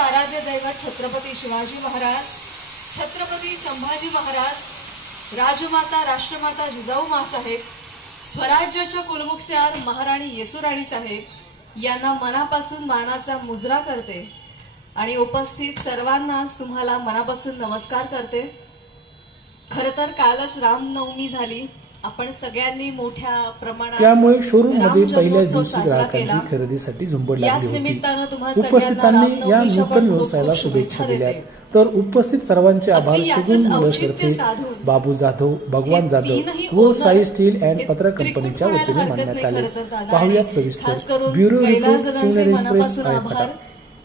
आराध्य दैवत छत्रपती शिवाजी महाराज, छत्रपती संभाजी महाराज, राजमाता राष्ट्रमाता जिजाऊ माँसाहेब, स्वराज्याच्या कुलमुखत्यार महाराणी येसुराणी साहेब यांना मनापासून मानाचा मुजरा करते आणि उपस्थित सर्वांनाच तुम्हाला मनापासून नमस्कार करते। खरं तर कालच रामनवमी झाली, आपण सगळ्यांनी मोठ्या प्रमाणात त्यामुळे शोरूम मध्ये पहिल्या दिवशी ग्राहकांची खरेदीसाठी झुंबड लागली होती। उपस्थितांनी या नूतन व्यवसायाला शुभेच्छा दिल्या। तर उपस्थित सर्वांचे आभार सुगुण निळसरथे, बाबू जाधव, भगवान जाधव व साई स्टील अँड पत्र कंपनीच्या वतीने मानण्यात आले। पाहुयात सविस्तर ब्युरो रिपोर्ट शिवनेरी एक्सप्रेस आभार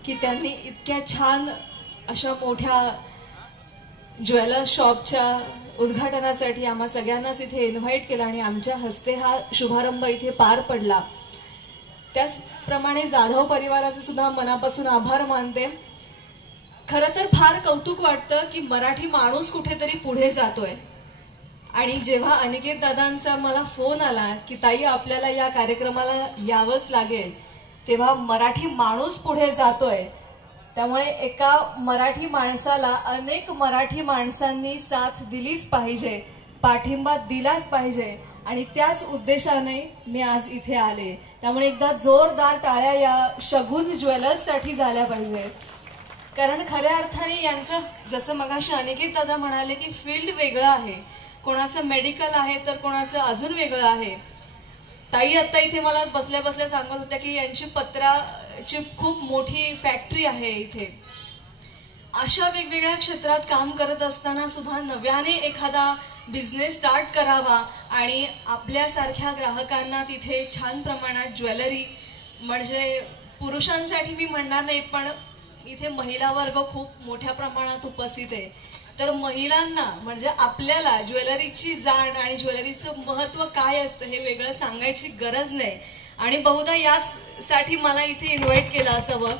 की त्यांनी इतक्या छान अशा मोठ्या ज्वेलर्स शॉपच्या उद्घाटनासाठी आम्हा सगळ्यांनाच इथे इन्व्हाइट केलं आणि आमच्या हस्ते हा शुभारंभ इथे पार पडला। त्याचप्रमाणे जाधव परिवाराचे सुद्धा मनापासून आभार मानते। खरं तर फार कौतुक वाटतं की मराठी माणूस कुठेतरी पुढे जातोय आणि जेव्हा अनिकेत दादांचा मला फोन आला की ताई आपल्याला या कार्यक्रमाला यावंच लागेल, तेव्हा मराठी माणूस पुढे जातोय, त्यामुळे एका मराठी माणसाला अनेक मराठी माणसांनी साथ दिलीच पाहिजे, पाठिंबा दिलाच पाहिजे आणि त्याच उद्देशाने मी आज इथे आले। त्यामुळे एकदा जोरदार टाळ्या या शगुन ज्वेलर्ससाठी झाल्या पाहिजे, कारण खऱ्या अर्थाने यांचं जसं मगाशी अनिकेत दादा म्हणाले की फील्ड वेगळं आहे, कोणाचं मेडिकल आहे तर कोणाचं अजून वेगळं आहे। ताई आता इथे मला बसल्या बसल्या सांगत होत्या की यांची पत्राची खूप मोठी फॅक्टरी आहे इथे। अशा वेगवेगळ्या क्षेत्रात काम करत असताना सुद्धा नव्याने एखादा बिझनेस स्टार्ट करावा आणि आपल्यासारख्या ग्राहकांना तिथे छान प्रमाणात ज्वेलरी, म्हणजे पुरुषांसाठी मी म्हणणार नाही पण इथे महिला वर्ग खूप मोठ्या प्रमाणात उपस्थित आहे, तर महिलांना म्हणजे आपल्याला ज्वेलरीची जाण आणि ज्वेलरीचं महत्व काय असतं हे वेगळं सांगायची गरज नाही आणि बहुधा याचसाठी मला इथे इन्व्हाइट केलं असावं।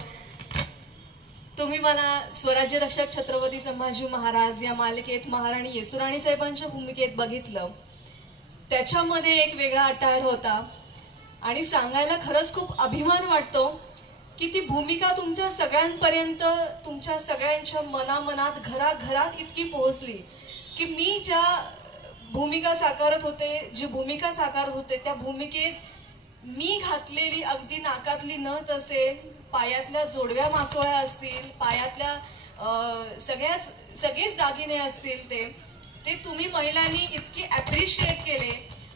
तुम्ही मला स्वराज्य रक्षक छत्रपती संभाजी महाराज या मालिकेत महाराणी येसुराणी साहेबांच्या भूमिकेत बघितलं, त्याच्यामध्ये एक वेगळा अटायर होता आणि सांगायला खरंच खूप अभिमान वाटतो की ती भूमिका तुमच्या सगळ्यांपर्यंत, तुमच्या सगळ्यांच्या मनामनात घराघरात इतकी पोहोचली की मी ज्या भूमिका साकारत होते, जी भूमिका साकारत होते त्या भूमिकेत मी घातलेली अगदी नाकातली नथ असेल, पायातल्या जोडव्या मासोळ्या असतील, पायातल्या सगळेच दागिने असतील, ते तुम्ही महिलांनी इतके अप्रिशिएट केले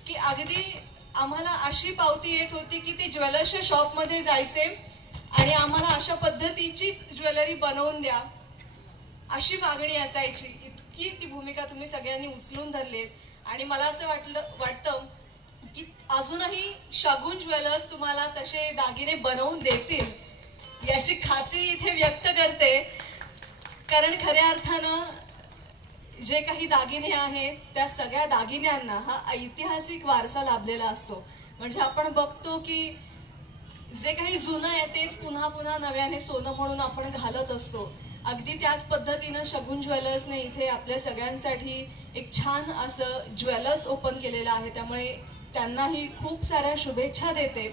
की अगदी आम्हाला अशी पावती येत होती की ते ज्वेलर्सच्या शॉपमध्ये जायचे आणि आम्हाला अशा पद्धतीचीच ज्वेलरी बनवून द्या अशी मागणी असायची। इतकी ती भूमिका तुम्ही सगळ्यांनी उचलून धरलीत आणि मला असं वाटतं की अजूनही शगुन ज्वेलर्स तुम्हाला तसे दागिने बनवून देतील याची खात्री इथे व्यक्त करते, कारण खऱ्या अर्थानं जे काही दागिने आहेत त्या सगळ्या दागिन्यांना हा ऐतिहासिक वारसा लाभलेला असतो। म्हणजे आपण बघतो की जे काही जुनं आहे तेच पुन्हा पुन्हा नव्याने सोनं म्हणून आपण घालत असतो। अगदी त्याच पद्धतीनं शगुन ज्वेलर्सने इथे आपल्या सगळ्यांसाठी एक छान असं ज्वेलर्स ओपन केलेलं आहे, त्यामुळे त्यांनाही खूप साऱ्या शुभेच्छा देते।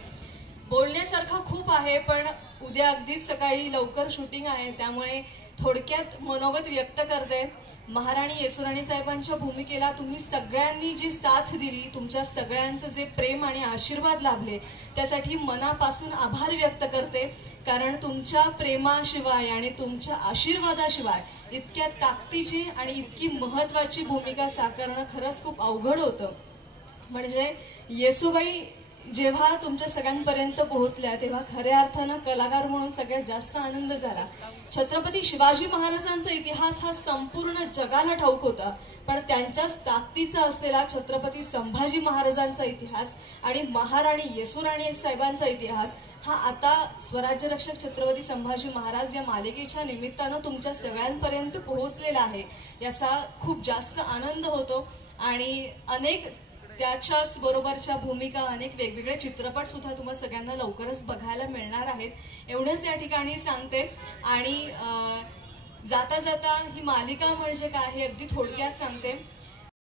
बोलण्यासारखं खूप आहे पण उद्या अगदीच सकाळी लवकर शूटिंग आहे, त्यामुळे थोडक्यात मनोगत व्यक्त करते। महाराणी येसुराणी साहेबांच्या भूमिकेला तुम्ही सगळ्यांनी जी साथ दिली, तुमच्या सगळ्यांचं जे प्रेम आणि आशीर्वाद लाभले त्यासाठी मनापासून आभार व्यक्त करते, कारण तुमच्या प्रेमाशिवाय आणि तुमच्या आशीर्वादाशिवाय इतक्या ताकदीची आणि इतकी महत्वाची भूमिका साकारणं खरंच खूप अवघड होतं। म्हणजे येसुबाई जेव्हा तुमच्या सगळ्यांपर्यंत पोहोचल्या तेव्हा खऱ्या अर्थानं कलाकार म्हणून सगळ्यात जास्त आनंद झाला। छत्रपती शिवाजी महाराजांचा इतिहास हा संपूर्ण जगाला ठाऊक होता, पण त्यांच्याच ताकदीचा असलेला छत्रपती संभाजी महाराजांचा इतिहास आणि महाराणी येसुराणी साहेबांचा इतिहास हा आता स्वराज्य रक्षक छत्रपती संभाजी महाराज या मालिकेच्या निमित्तानं तुमच्या सगळ्यांपर्यंत पोहोचलेला आहे, याचा खूप जास्त आनंद होतो आणि अनेक त्याच्याच बरोबरच्या भूमिका, अनेक वेगवेगळे चित्रपट सुद्धा तुम्हाला सगळ्यांना लवकरच बघायला मिळणार आहेत, एवढंच या ठिकाणी सांगते। आणि जाता जाता ही मालिका म्हणजे काय हे अगदी थोडक्यात सांगते।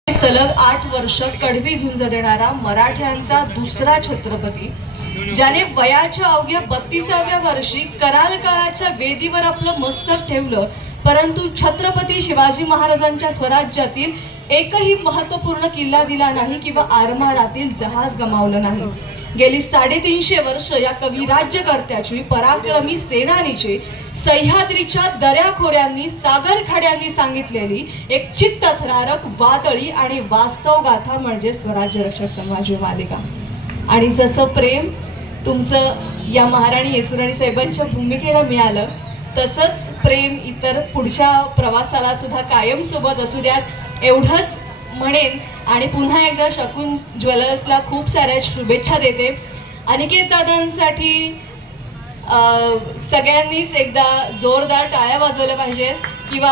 सलग 8 वर्ष कडवी झुंज देणारा मराठ्यांचा दुसरा छत्रपती ज्याने वयाच्या अवघ्या 32व्या वर्षी कराल काळाच्या वेदीवर आपलं मस्तक ठेवलं, परंतु छत्रपती शिवाजी महाराजांच्या स्वराज्यातील एकही महत्वपूर्ण किल्ला दिला नाही किंवा आरमारातील जहाज गमावलं नाही. गेली 350 वर्ष या कवी राज्यकर्त्याची, पराक्रमी सेनानीची, सह्याद्रीच्या दऱ्याखोऱ्यांनी, सागर खाड्यांनी सांगितलेली एक चित्तथरारक, वादळी आणि वास्तव गाथा म्हणजे स्वराज्य रक्षक संभाजी मालिका. आणि जसं प्रेम तुमचं या महाराणी येसुराणी साहेबांच्या भूमिकेला मिळालं, तसंच प्रेम इतर पुढच्या प्रवासाला सुद्धा कायम सोबत असू द्यात एवढंच म्हणेन. आणि पुन्हा एकदा शकून ज्वेलर्सला खूप साऱ्या शुभेच्छा देते. अनिकेत दादांसाठी सगळ्यांनीच एकदा जोरदार टाळ्या वाजवल्या पाहिजेत, किंवा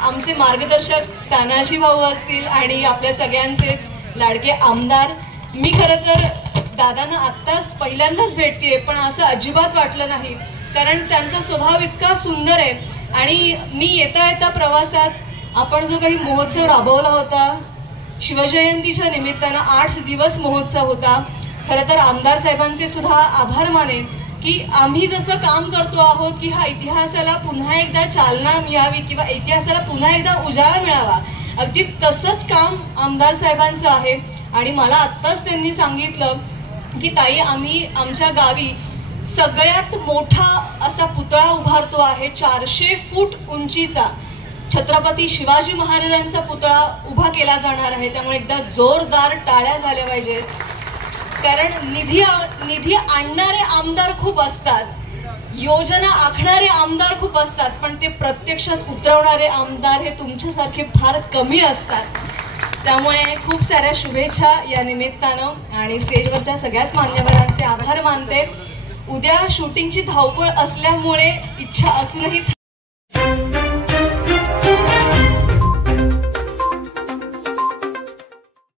आमचे मार्गदर्शक तानाजी भाऊ असतील आणि आपल्या सगळ्यांचेच लाडके आमदार. मी खरं तर दादांना आत्ताच पहिल्यांदाच भेटतेय, पण असं अजिबात वाटलं नाही, कारण त्यांचा स्वभाव इतका सुंदर आहे. आणि मी येता येता प्रवासात आपण जो काही महोत्सव राबवला होता, शिवजयंतीच्या निमित्तानं 8 दिवस महोत्सव होता. खरं तर आमदार साहेबांचे सुद्धा आभार मानेन की आम्ही जसं काम करतो आहोत की हा इतिहासाला पुन्हा एकदा चालना मिळावी किंवा इतिहासाला पुन्हा एकदा उजाळा मिळावा, अगदी तसंच काम आमदार साहेबांचं आहे. आणि मला आत्ताच त्यांनी सांगितलं की ताई, आम्ही आमच्या गावी सगळ्यात मोठा असा पुतळा उभारतो आहे, 400 फूट उंचीचा छत्रपती शिवाजी महाराजांचा पुतळा उभा केला जाणार आहे. त्यामुळे एकदा जोरदार टाळ्या झाल्या पाहिजेत, कारण निधी आणणारे आमदार खूप असतात, योजना आखणारे आमदार खूप असतात, पण ते प्रत्यक्षात उतरवणारे आमदार हे तुमच्यासारखे फार कमी असतात. त्यामुळे खूप साऱ्या शुभेच्छा या निमित्तानं, आणि स्टेजवरच्या सगळ्याच मान्यवरांचे आभार मानते. उद्या शूटिंगची धावपळ असल्यामुळे इच्छा असूनही